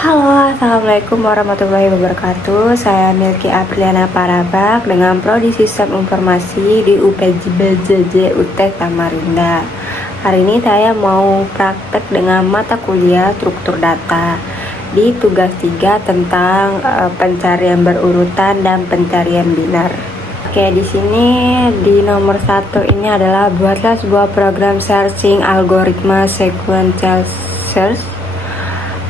Halo, assalamualaikum warahmatullahi wabarakatuh. Saya Milky Apriliana Parabak dengan Prodi Sistem Informasi di UPJBJJ UT Samarinda. Hari ini saya mau praktek dengan mata kuliah struktur data di tugas 3 tentang pencarian berurutan dan pencarian binar. Oke, di sini di nomor 1 ini adalah buatlah sebuah program searching algoritma sequential search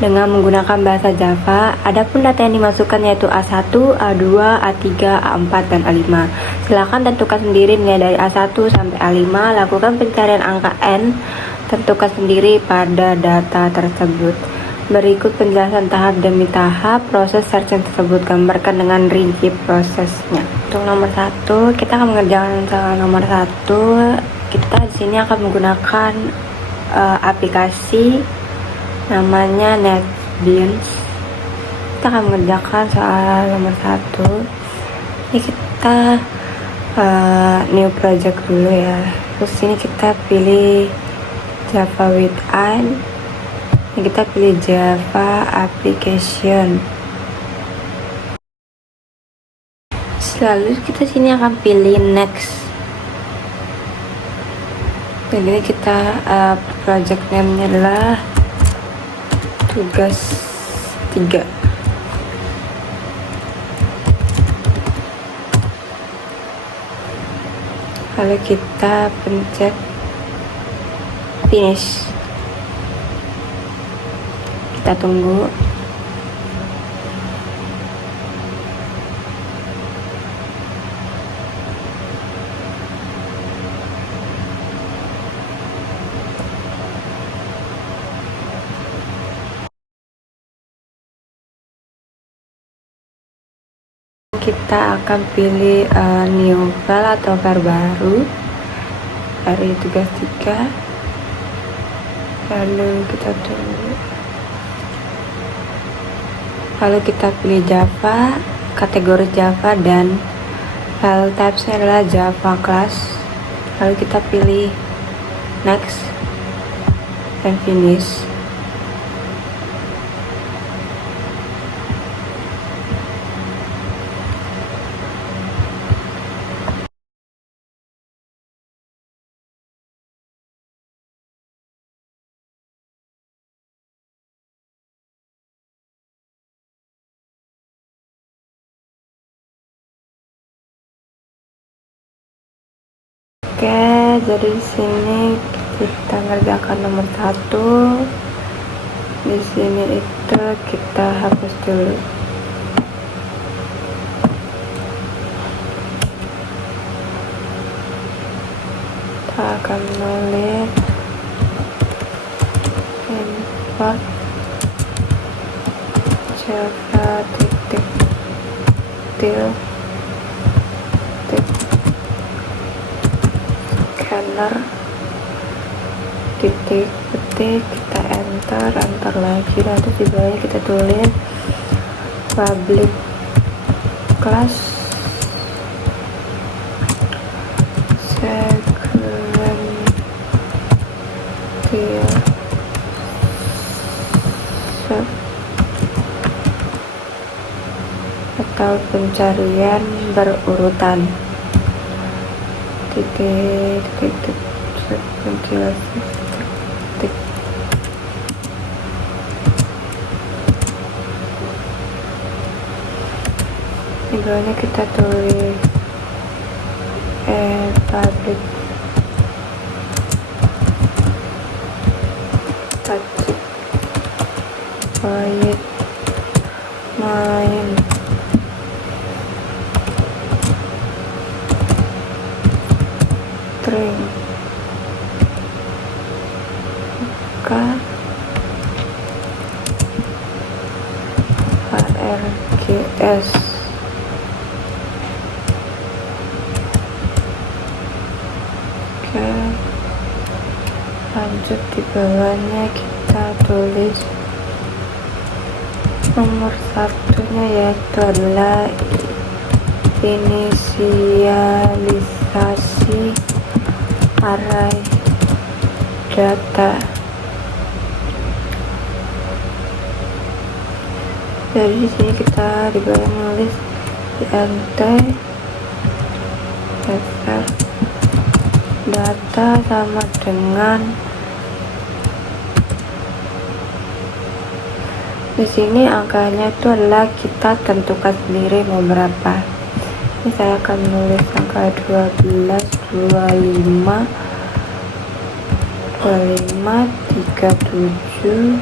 dengan menggunakan bahasa Java. Adapun data yang dimasukkan yaitu A1, A2, A3, A4, dan A5. Silakan tentukan sendiri nilai dari A1 sampai A5. Lakukan pencarian angka N. Tentukan sendiri pada data tersebut. Berikut penjelasan tahap demi tahap proses searching tersebut. Gambarkan dengan rinci prosesnya. Untuk nomor 1, kita akan mengerjakan soal nomor 1. Kita di sini akan menggunakan aplikasi namanya NetBeans. Kita akan mengerjakan soal nomor 1. Ini kita new project dulu ya. Terus ini kita pilih Java with An. Ini kita pilih Java application. Lalu kita sini akan pilih next. Dan ini kita project name-nya adalah tugas 3. Lalu kita pencet finish. Kita tunggu. Kita akan pilih new file atau file baru dari tugas 3. Lalu kita tunggu. Lalu kita pilih Java, kategori Java, dan file types-nya adalah Java class. Lalu kita pilih next dan finish. Oke, jadi di sini kita ngerjakan nomor 1. Di sini itu kita hapus dulu. Kita akan menulis import Java scanner titik petik, kita enter lagi. Nanti di bawahnya kita tulis public class sequential search atau pencarian berurutan. Titik sequential titik. Di bawahnya kita tulis public touch void main string args. Oke, lanjut di bawahnya kita tulis nomor 1-nya, yaitu adalah inisialisasi array data. Jadi di sini kita dibayar menulis INT dasar data sama dengan di sini angkanya itu adalah kita tentukan sendiri mau berapa. Ini saya akan menulis angka 12, 25, 37,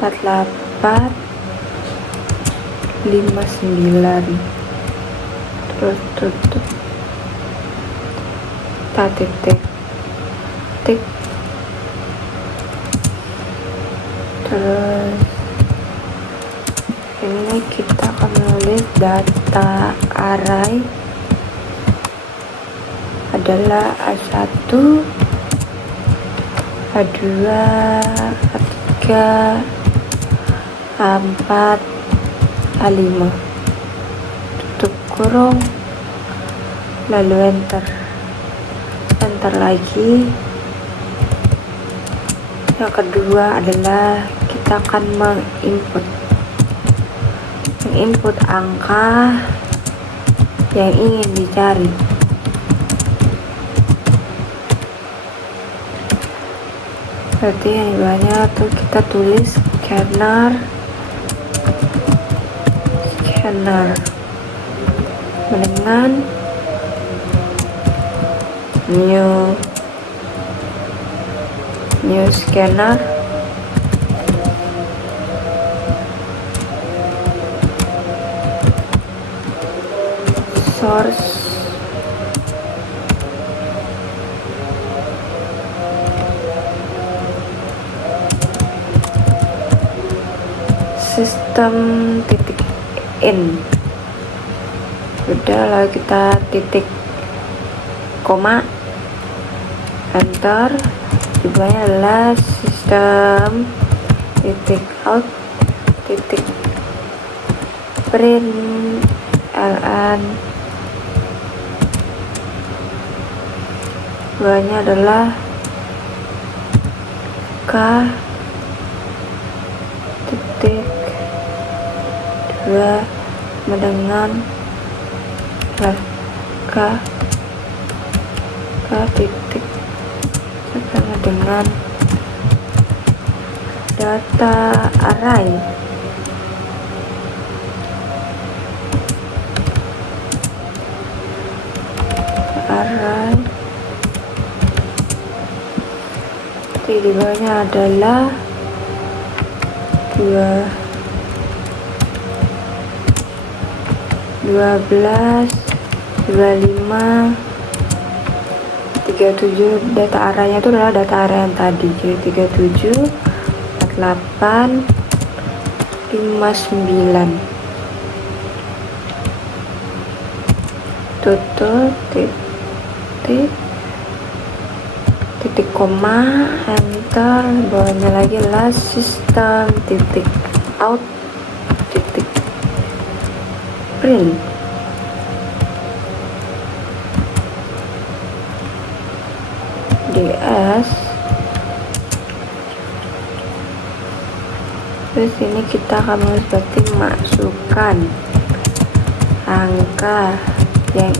48, 59, terus tutup titik, terus ini kita akan menulis data array adalah A1, A2, A3, A4, A5, tutup kurung, lalu enter lagi. Yang kedua adalah kita akan menginput angka yang ingin dicari. Berarti yang banyak tuh kita tulis scanner dengan new scanner source system titik in. Udah lalu kita titik koma enter, jumlahnya adalah sistem titik out titik print ln, jumlahnya adalah k titik 2 dengan k titik sama dengan data array di bawahnya adalah 12, 25, 37. Data arahnya itu adalah data arah yang tadi, jadi 37, 48, 59, tutup titik koma enter, bawahnya lagi adalah sistem titik out titik print. DS. Terus ini kita akan berarti masukkan angka yang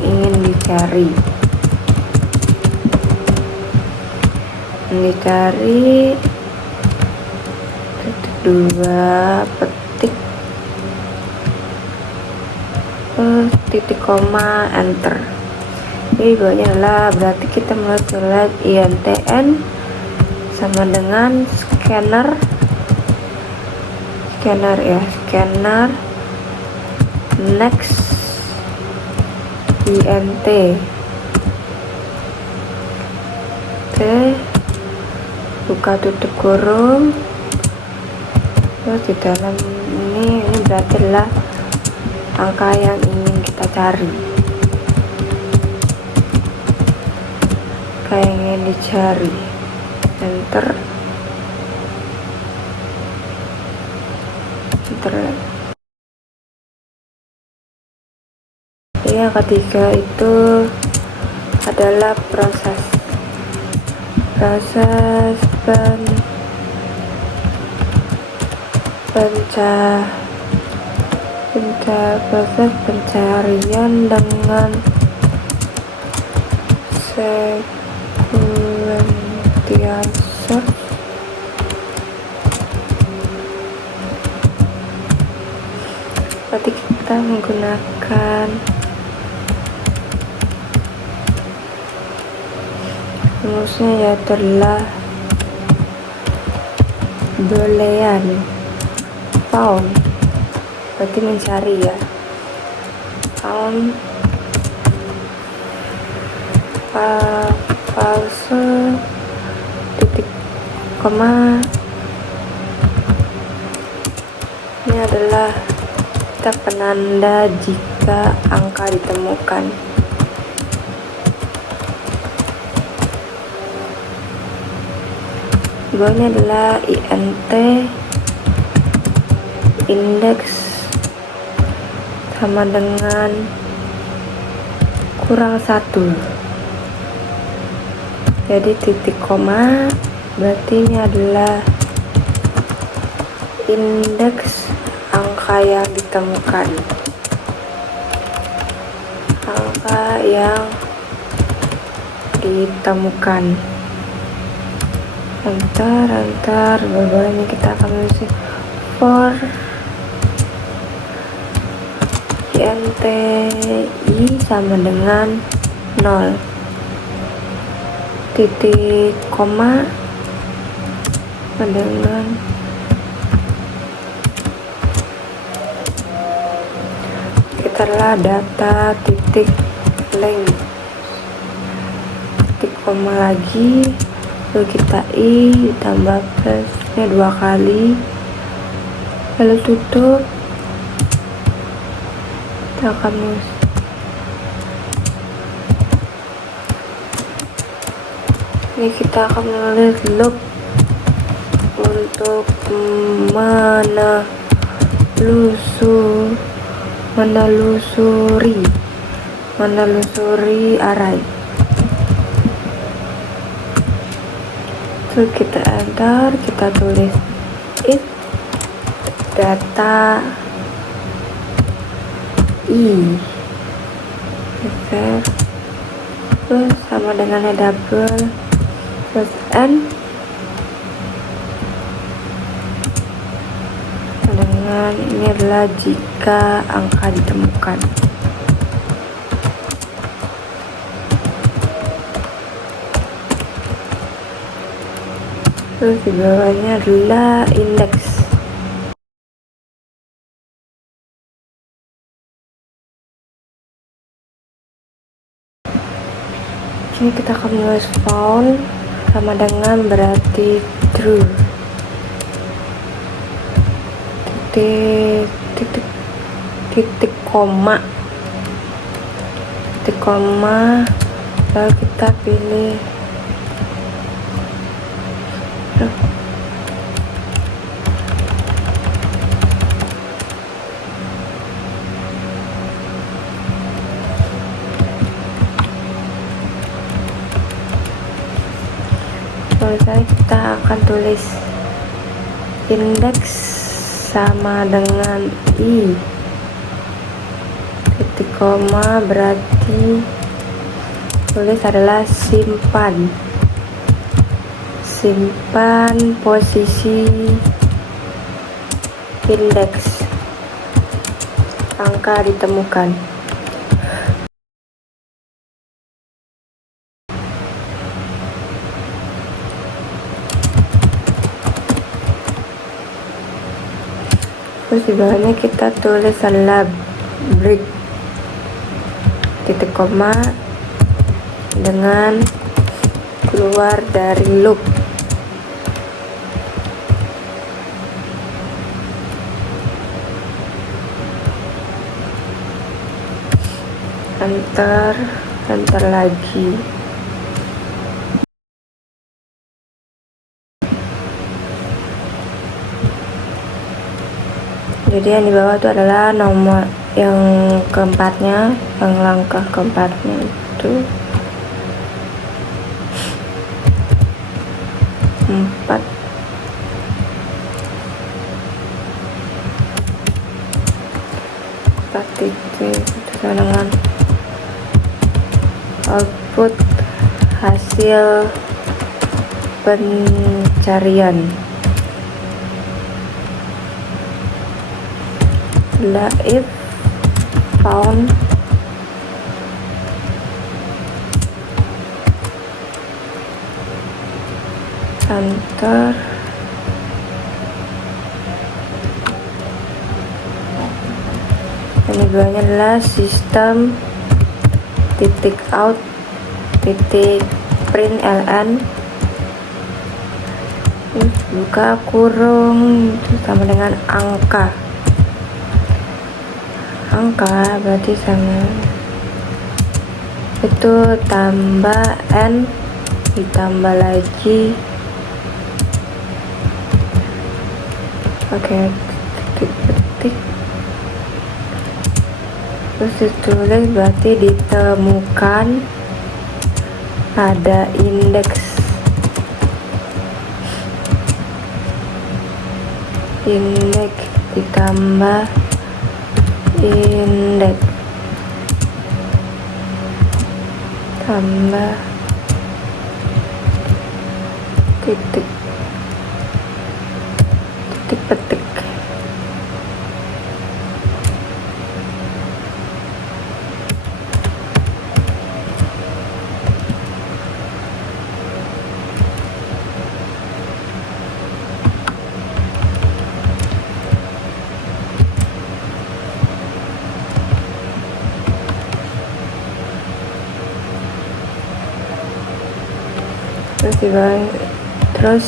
ingin dicari. Dicari titik 2 petik titik koma enter. Jadi bawahnya adalah berarti kita menulis INTN sama dengan scanner next INT buka tutup kurung, terus di dalam ini berarti adalah angka yang ingin kita cari, yang ingin dicari, enter. Yang ketiga itu adalah proses proses pencarian dengan sequential search. Berarti kita menggunakan rumusnya yaitu adalah boolean found, berarti mencari ya, found false titik koma. Ini adalah kita penanda jika angka ditemukan. Ini adalah int index sama dengan kurang 1, jadi titik koma berarti ini adalah indeks angka yang ditemukan, Enter. Ini kita akan menulis for int i sama dengan 0, titik koma dengan kita adalah data titik length, titik koma lagi, lalu kita i ditambah plusnya 2 kali, lalu tutup. Kita akan menulis loop untuk menelusuri array. Terus kita enter, kita tulis if data i terus sama dengan double plus n dengan ini adalah jika angka ditemukan. Terus di bawahnya adalah indeks. Ini kita akan menulis found sama dengan berarti true, titik koma, lalu kita pilih kita akan tulis indeks sama dengan i, titik koma berarti tulis adalah simpan posisi indeks angka ditemukan. Terus di bawahnya kita tulis adalah break, titik koma dengan keluar dari loop. Enter lagi. Jadi yang di bawah itu adalah nomor yang keempatnya, yang langkah keempatnya itu 4. dengan output hasil pencarian. If found enter ini bahannya adalah sistem titik out titik println buka kurung sama dengan angka berarti sama itu tambah n ditambah lagi titik terus ditulis berarti ditemukan pada indeks ditambah indeks tambah titik petik. Terus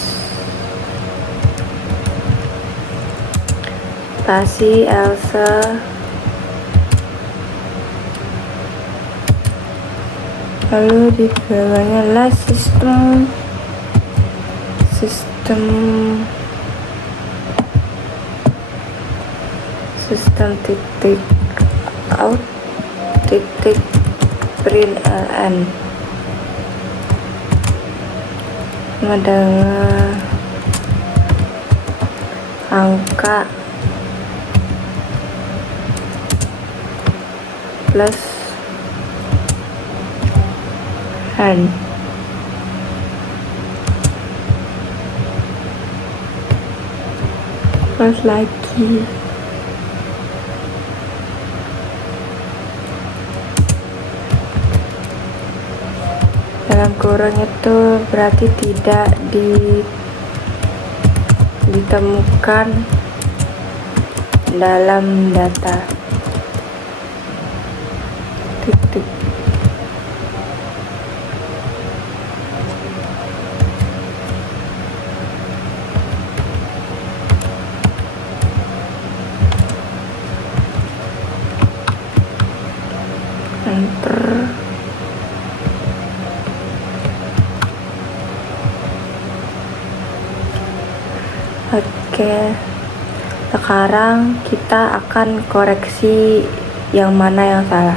spasi Elsa lalu di bawahnya adalah sistem titik out titik println adalah angka plus n plus lagi dalam kurung itu berarti tidak ditemukan dalam data titik enter. Oke, sekarang kita akan koreksi yang mana yang salah.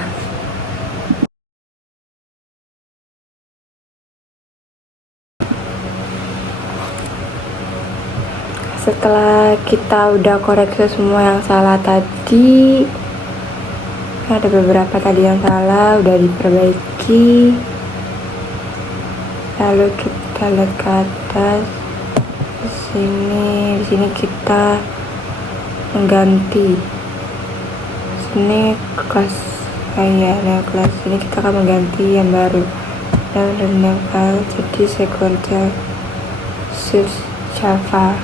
Setelah kita udah koreksi semua yang salah tadi, ada beberapa tadi yang salah udah diperbaiki, lalu kita lihat ke atas. Di sini kita mengganti sini kelas kelas ini kita akan mengganti yang baru dan file jadi sequential search Java.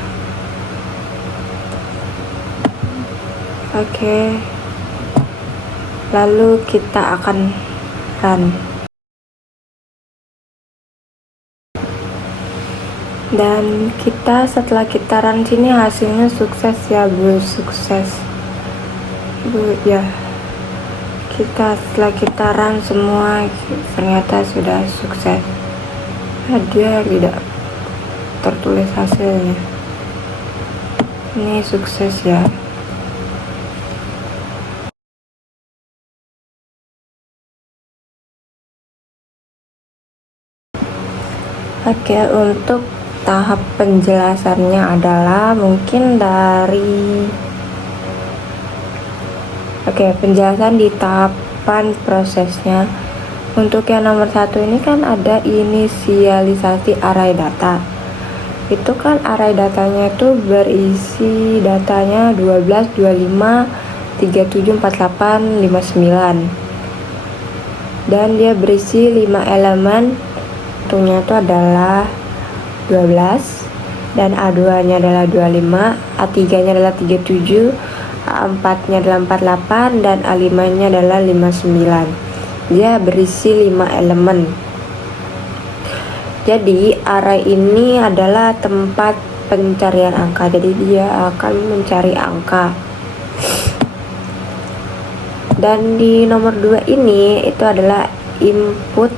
Oke, lalu kita akan run. Dan setelah kita run sini hasilnya sukses ya Bu, sukses Bu ya. Setelah kita run semua ternyata sudah sukses. Dia tidak tertulis hasilnya. Ini sukses ya. Oke, untuk tahap penjelasannya adalah mungkin dari penjelasan di tahap tahapan prosesnya. Untuk yang nomor 1 ini kan ada inisialisasi array data. Itu kan array datanya itu berisi datanya 12, 25, 37, 48, 59. Dan dia berisi 5 elemen. Untungnya itu adalah 12, dan A2 nya adalah 25, A3 nya adalah 37, A4 nya adalah 48, dan A5 nya adalah 59. Dia berisi 5 elemen. Jadi array ini adalah tempat pencarian angka, jadi dia akan mencari angka. Dan di nomor 2 ini itu adalah input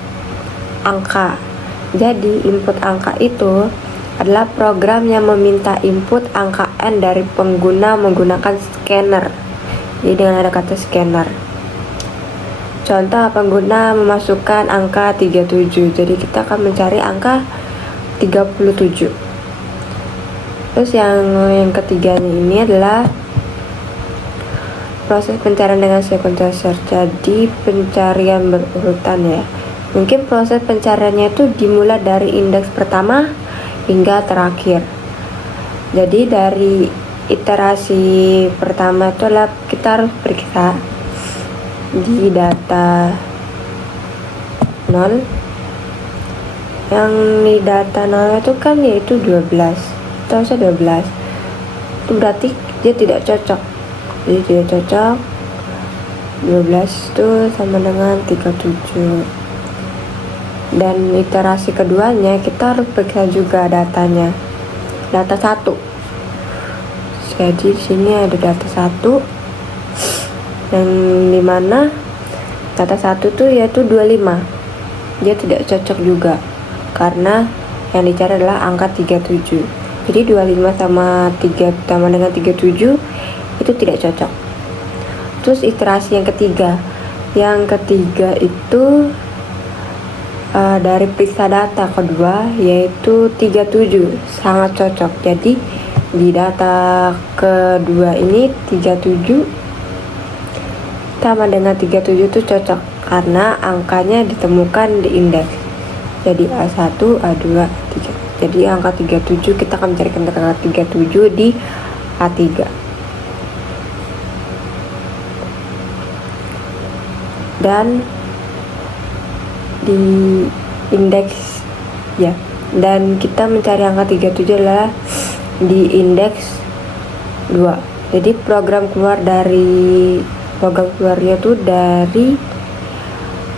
angka. Jadi input angka itu adalah program yang meminta input angka N dari pengguna menggunakan scanner. Jadi dengan ada kata scanner. Contoh, pengguna memasukkan angka 37, jadi kita akan mencari angka 37. Terus yang ketiganya ini adalah proses pencarian dengan sequential search, jadi pencarian berurutan ya. Mungkin proses pencariannya itu dimulai dari indeks pertama hingga terakhir. Jadi dari iterasi pertama itu adalah kita harus periksa di data 0. Yang di data 0 itu kan yaitu 12. Itu harusnya 12. Itu berarti dia tidak cocok. Jadi tidak cocok. 12 itu sama dengan 37. Dan iterasi keduanya kita harus periksa juga datanya. Data 1. Jadi di sini ada data 1. Yang dimana data 1 itu yaitu 25. Dia tidak cocok juga karena yang dicari adalah angka 37. Jadi 25 sama dengan 37 itu tidak cocok. Terus iterasi yang ketiga. Yang ketiga itu dari periksa data kedua yaitu 37, sangat cocok. Jadi di data kedua ini 37 sama dengan 37 itu cocok karena angkanya ditemukan di indeks. Jadi A1, A2, A3. Jadi angka 37 kita akan mencarikan angka 37 di A3. Dan di indeks ya. Dan kita mencari angka 37 adalah di indeks 2. Jadi program keluarnya tuh dari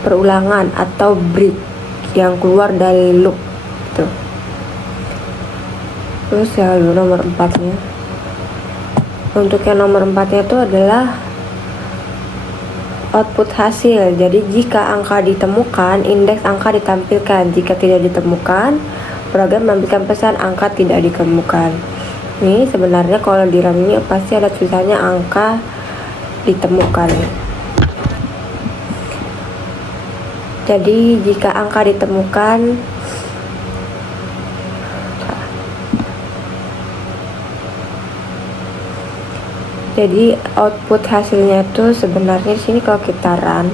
perulangan atau break yang keluar dari loop tuh. Terus ya nomor 4 nya. Untuk yang nomor 4 nya itu adalah output hasil. Jadi jika angka ditemukan, indeks angka ditampilkan. Jika tidak ditemukan, program memberikan pesan angka tidak ditemukan. Ini sebenarnya kalau di RAM ini pasti ada tulisannya angka ditemukan. Jadi jika angka ditemukan, jadi output hasilnya itu sebenarnya di sini kalau kita run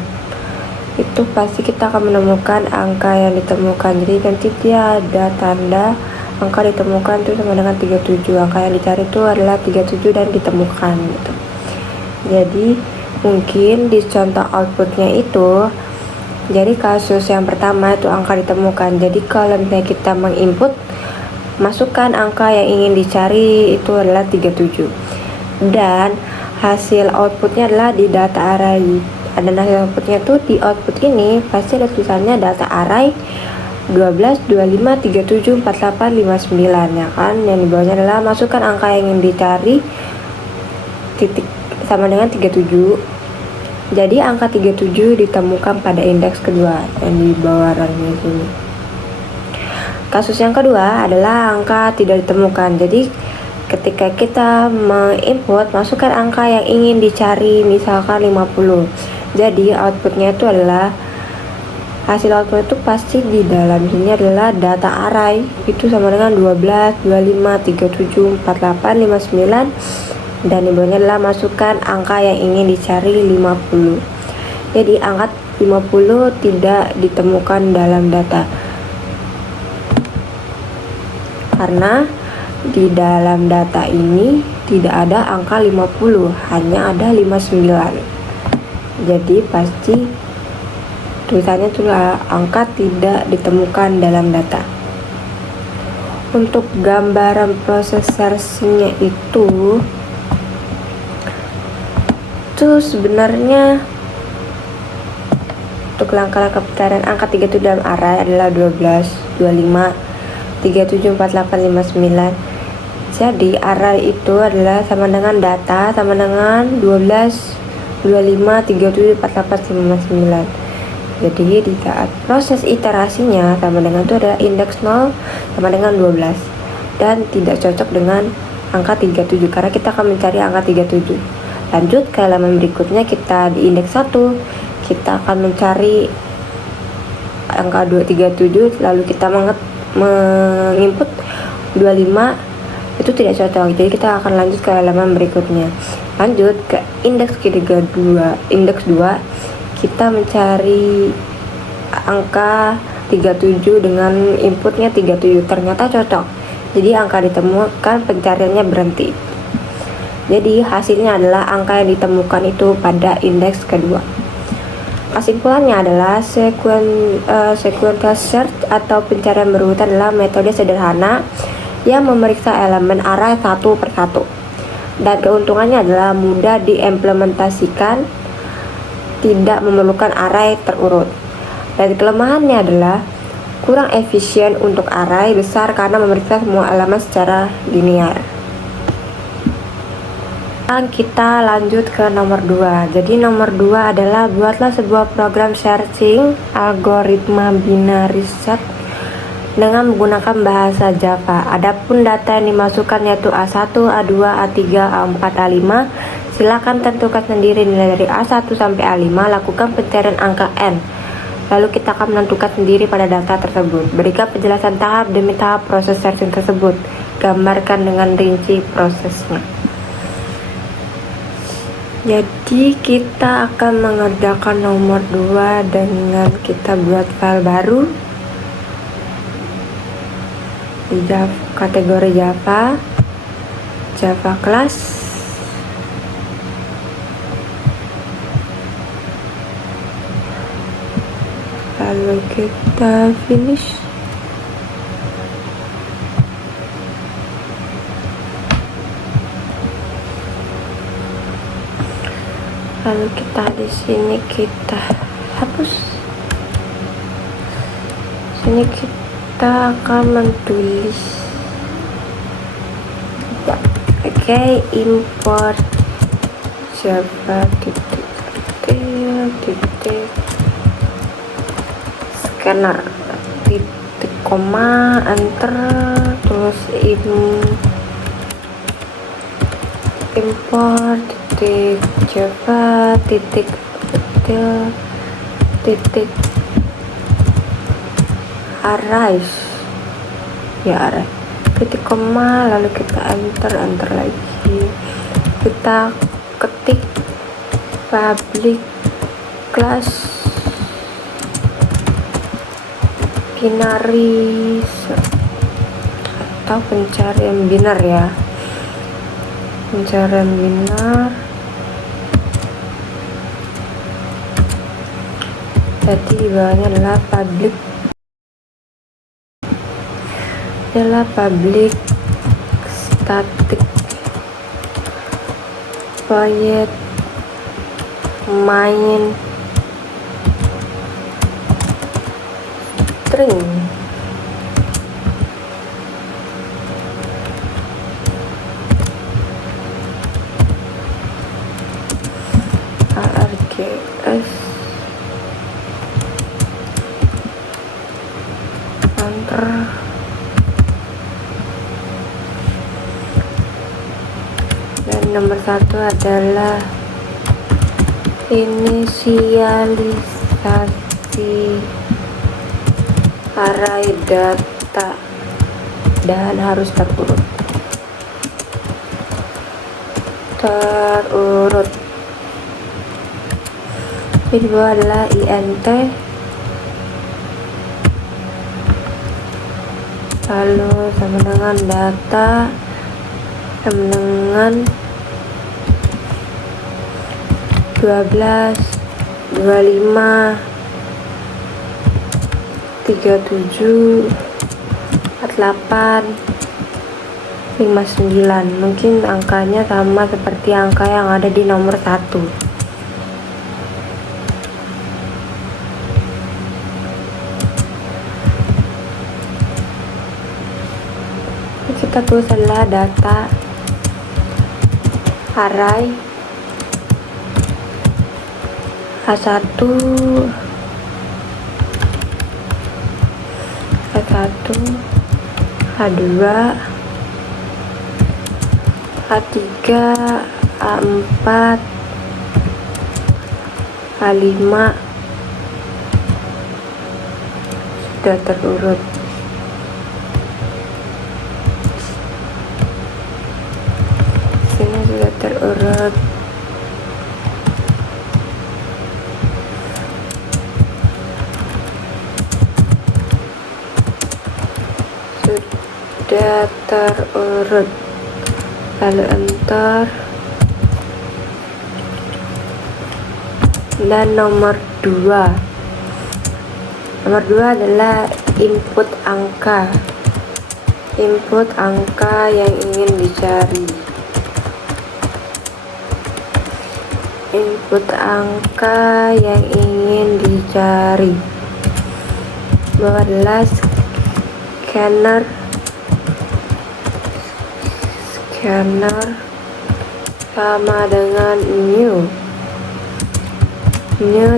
itu pasti kita akan menemukan angka yang ditemukan. Jadi nanti dia ada tanda angka ditemukan itu sama dengan 37. Angka yang dicari itu adalah 37 dan ditemukan gitu. Jadi mungkin di contoh outputnya itu, jadi kasus yang pertama itu angka ditemukan. Jadi kalau misalnya kita menginput, masukkan angka yang ingin dicari itu adalah 37. Dan hasil outputnya adalah di data array. Dan hasil outputnya tuh di output ini pasti ada tulisannya data array 12, 25, 37, 48, 59 ya kan. Yang di bawahnya adalah masukkan angka yang ingin dicari titik sama dengan 37. Jadi angka 37 ditemukan pada indeks kedua yang di bawah runnya sini. Kasus yang kedua adalah angka tidak ditemukan. Jadi ketika kita menginput, masukkan angka yang ingin dicari, misalkan 50. Jadi outputnya itu adalah hasil output itu pasti di dalam sini adalah data array itu sama dengan 12, 25, 37, 48, 59. Dan di bawahnya adalah masukkan angka yang ingin dicari 50. Jadi angka 50 tidak ditemukan dalam data karena di dalam data ini tidak ada angka 50, hanya ada 59. Jadi pasti tulisannya itulah angka tidak ditemukan dalam data. Untuk gambaran proses searching-nya itu sebenarnya untuk langkah-langkah pencarian angka 37 dalam array adalah 12, 25, 37, 48, 59. Jadi array itu adalah sama dengan data sama dengan 12, 25, 37, 48, 59. Jadi di saat proses iterasinya sama dengan itu adalah indeks 0 sama dengan 12 dan tidak cocok dengan angka 37 karena kita akan mencari angka 37. Lanjut ke halaman berikutnya, kita di indeks 1 kita akan mencari angka 237, lalu kita menginput 25, itu tidak cocok. Jadi kita akan lanjut ke halaman berikutnya. Lanjut ke indeks ketiga 2, indeks 2 kita mencari angka 37 dengan inputnya 37, ternyata cocok. Jadi angka ditemukan, pencariannya berhenti. Jadi hasilnya adalah angka yang ditemukan itu pada indeks kedua. Kesimpulannya adalah sequential search atau pencarian berurutan adalah metode sederhana yang memeriksa elemen array satu per satu. Dan keuntungannya adalah mudah diimplementasikan, tidak memerlukan array terurut. Dan kelemahannya adalah kurang efisien untuk array besar karena memeriksa semua elemen secara linear. Kita lanjut ke nomor 2. Jadi nomor 2 adalah buatlah sebuah program searching algoritma binary search dengan menggunakan bahasa Java. Adapun data yang dimasukkan yaitu A1, A2, A3, A4, A5. Silakan tentukan sendiri nilai dari A1 sampai A5. Lakukan pencarian angka N. Lalu kita akan menentukan sendiri pada data tersebut. Berikan penjelasan tahap demi tahap proses searching tersebut. Gambarkan dengan rinci prosesnya. Jadi kita akan mengerjakan nomor 2 dengan kita buat file baru di kategori Java class. Lalu kita finish. Lalu kita di sini kita hapus. Sini kita akan menulis. Oke, import Java scanner titik koma enter, terus import Java titik arrays array titik koma, lalu kita enter lagi, kita ketik public class binary atau pencarian binar ya, pencarian binar. Jadi di bawahnya adalah public static void main string. args enter, dan nomor 1 adalah inisialisasi array data dan harus terurut. Di bawah adalah INT, lalu sama dengan data, sama dengan 12, 25, 37, 48, 59. Mungkin angkanya sama seperti angka yang ada di nomor 1. Kita tulis adalah data array A1, A1, A2, A3, A4, A5 sudah terurut. Sini sudah terurut. Sudah terurut. Lalu enter. Dan nomor 2. Nomor 2 adalah input angka. Input angka yang ingin dicari. Input angka yang ingin dicari. Bawah adalah scanner sama dengan new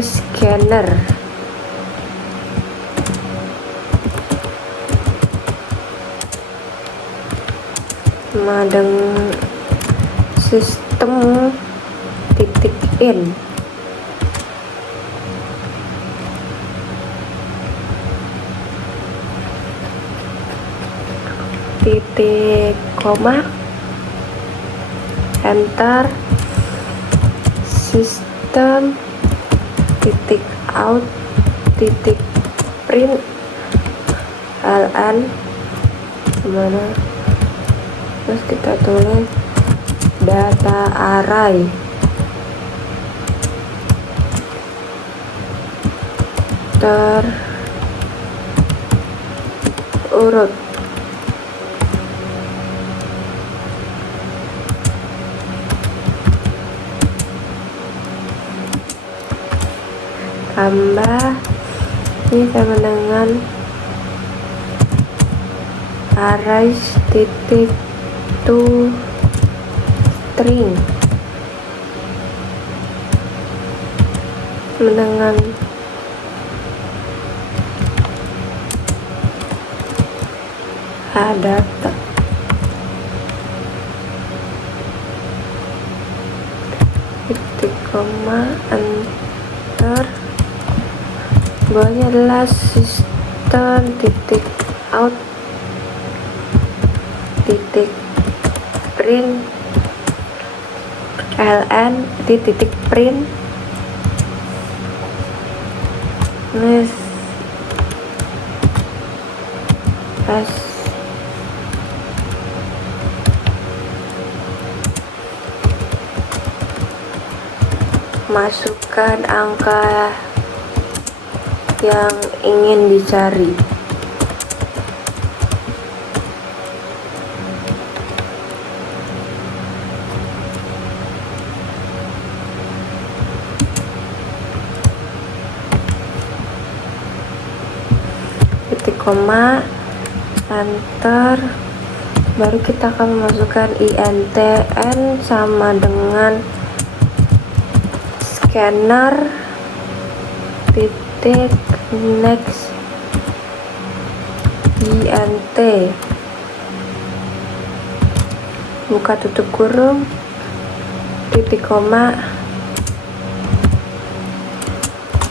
scanner. Sama dengan sistem titik in. Titik koma, enter, sistem titik out titik print ln mana, terus kita tulis data array terurut. Tambah ini sama dengan array titik to string dengan data. Titik koma, enter. Bawahnya adalah sistem titik out titik print ln titik print. Masukkan angka yang ingin dicari. Titik koma, enter. Baru kita akan memasukkan INTN sama dengan scanner titik next INT, buka tutup kurung, titik koma,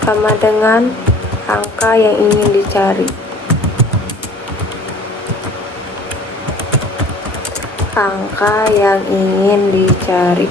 sama dengan angka yang ingin dicari. Angka yang ingin dicari.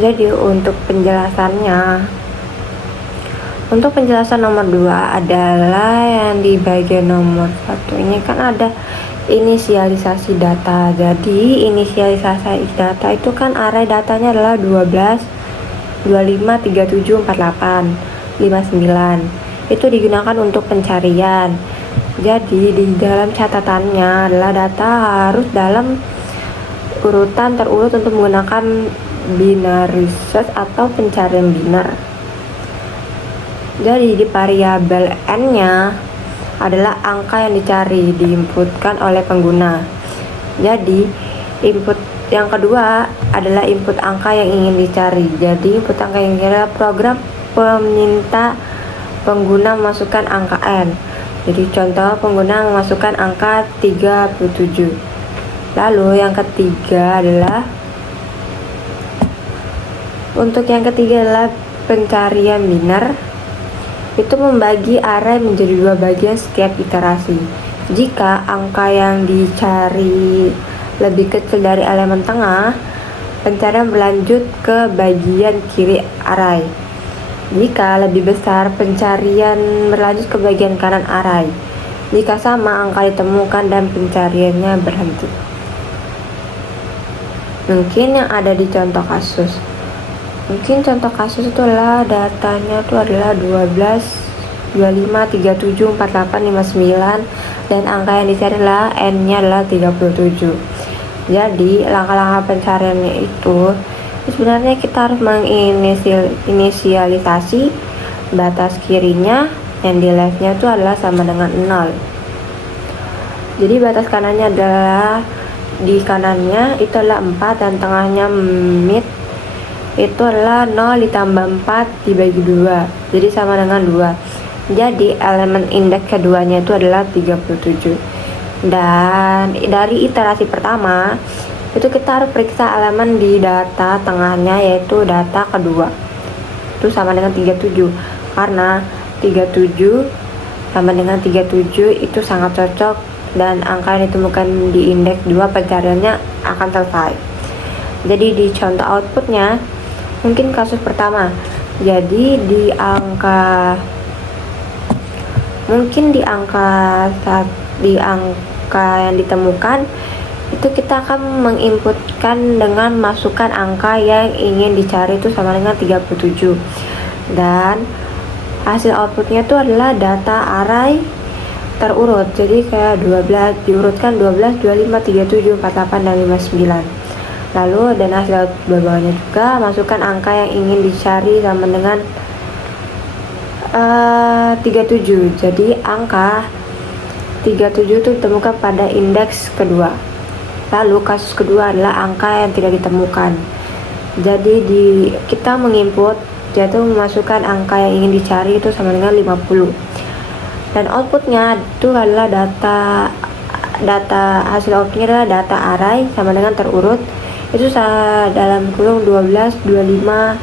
Jadi untuk penjelasan nomor 2 adalah yang di bagian nomor 1 ini kan ada inisialisasi data. Jadi inisialisasi data itu kan array datanya adalah 12, 25, 37, 48, 59. Itu digunakan untuk pencarian. Jadi di dalam catatannya adalah data harus dalam urutan terurut untuk menggunakan binary search atau pencarian biner. Jadi di variabel n-nya adalah angka yang dicari diinputkan oleh pengguna. Jadi input yang kedua adalah input angka yang ingin dicari. Jadi input angka yang dicari adalah program meminta pengguna memasukkan angka n. Jadi contoh pengguna memasukkan angka 37. Lalu yang ketiga adalah pencarian biner. Itu membagi array menjadi 2 bagian setiap iterasi. Jika angka yang dicari lebih kecil dari elemen tengah, pencarian berlanjut ke bagian kiri array. Jika lebih besar, pencarian berlanjut ke bagian kanan array. Jika sama, angka ditemukan dan pencariannya berhenti. Mungkin yang ada di contoh kasus. Mungkin contoh kasus itu adalah datanya itu adalah 12, 25, 37, 48, 59 dan angka yang dicari adalah n-nya adalah 37. Jadi langkah-langkah pencariannya itu sebenarnya kita harus menginisialisasi batas kirinya yang di left-nya itu adalah sama dengan 0. Jadi batas kanannya adalah di kanannya itu adalah 4 dan tengahnya mid itu adalah 0 ditambah 4 dibagi 2, jadi sama dengan 2. Jadi elemen indeks keduanya itu adalah 37. Dan dari iterasi pertama itu kita harus periksa elemen di data tengahnya, yaitu data kedua itu sama dengan 37, karena 37 sama dengan 37 itu sangat cocok dan angka yang ditemukan di indeks 2 pencariannya akan selesai. Jadi di contoh outputnya mungkin kasus pertama, jadi di angka yang ditemukan itu kita akan menginputkan dengan masukkan angka yang ingin dicari itu sama dengan 37 dan hasil outputnya itu adalah data array terurut. Jadi kayak 12 diurutkan 12, 25, 37, 48 dan 59. Lalu dan hasil bawahnya juga masukkan angka yang ingin dicari sama dengan 37. Jadi angka 37 itu ditemukan pada indeks kedua. Lalu kasus kedua adalah angka yang tidak ditemukan. Jadi kita menginput yaitu memasukkan angka yang ingin dicari itu sama dengan 50. Dan outputnya itu adalah data hasil outputnya adalah data array sama dengan terurut. Itu dalam kurung 12, 25,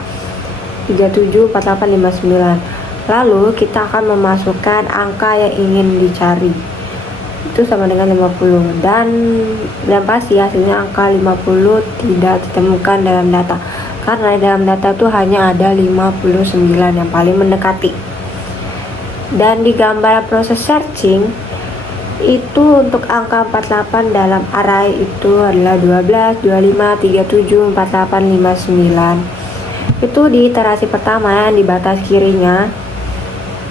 37, 48, 59. Lalu kita akan memasukkan angka yang ingin dicari itu sama dengan 50 dan pasti hasilnya angka 50 tidak ditemukan dalam data, karena dalam data itu hanya ada 59 yang paling mendekati. Dan di gambar proses searching itu untuk angka 48 dalam array itu adalah 12, 25, 37, 48, 59. Itu di iterasi pertama yang di batas kirinya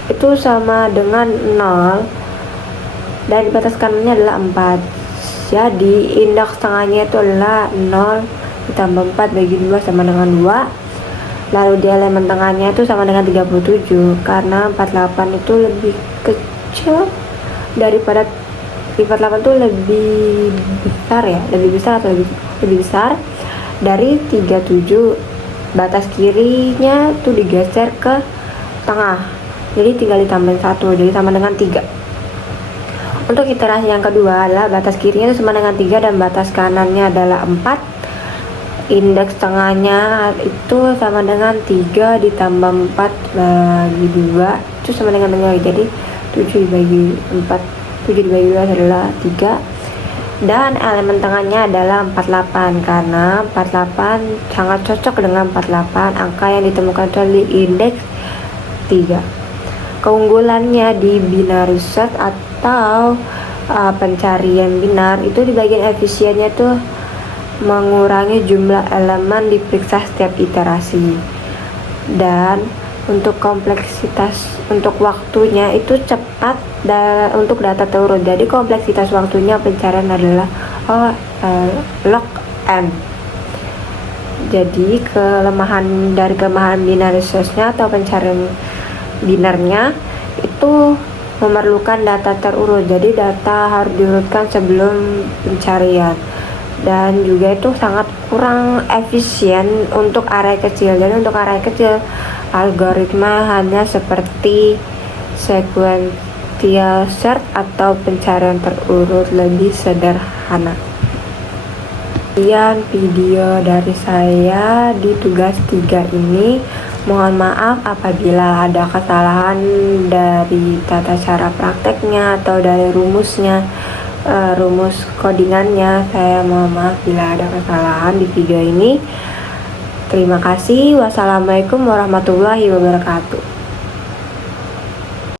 itu sama dengan 0 dan di batas kanannya adalah 4. Jadi indeks tengahnya itu adalah 0 ditambah 4 bagi 2 sama dengan 2. Lalu di elemen tengahnya itu sama dengan 37 karena 48 itu lebih kecil daripada 48 itu lebih besar ya, lebih besar dari 37. Batas kirinya tuh digeser ke tengah, jadi tinggal ditambahin 1, jadi sama dengan 3. Untuk iterasi yang kedua adalah batas kirinya itu sama dengan 3 dan batas kanannya adalah 4. Indeks tengahnya itu sama dengan 3 ditambah 4 bagi 2 itu sama dengan 2, jadi 7 dibagi 4, 7 dibagi 2 adalah 3. Dan elemen tengahnya adalah 48 karena 48 sangat cocok dengan 48 angka yang ditemukan di indeks 3. Keunggulannya di binary search atau pencarian binar itu di bagian efisiennya tuh mengurangi jumlah elemen diperiksa setiap iterasi, dan untuk kompleksitas untuk waktunya itu cepat untuk data terurut. Jadi kompleksitas waktunya pencarian adalah log n. Jadi kelemahan binary search-nya atau pencarian binarnya itu memerlukan data terurut. Jadi data harus diurutkan sebelum pencarian, dan juga itu sangat kurang efisien untuk array kecil. Jadi untuk array kecil algoritma hanya seperti sequential search atau pencarian terurut lebih sederhana. Sekian video dari saya di tugas 3 ini. Mohon maaf apabila ada kesalahan dari tata cara prakteknya atau dari rumusnya, rumus codingannya. Saya mohon maaf bila ada kesalahan di video ini. Terima kasih. Wassalamualaikum warahmatullahi wabarakatuh.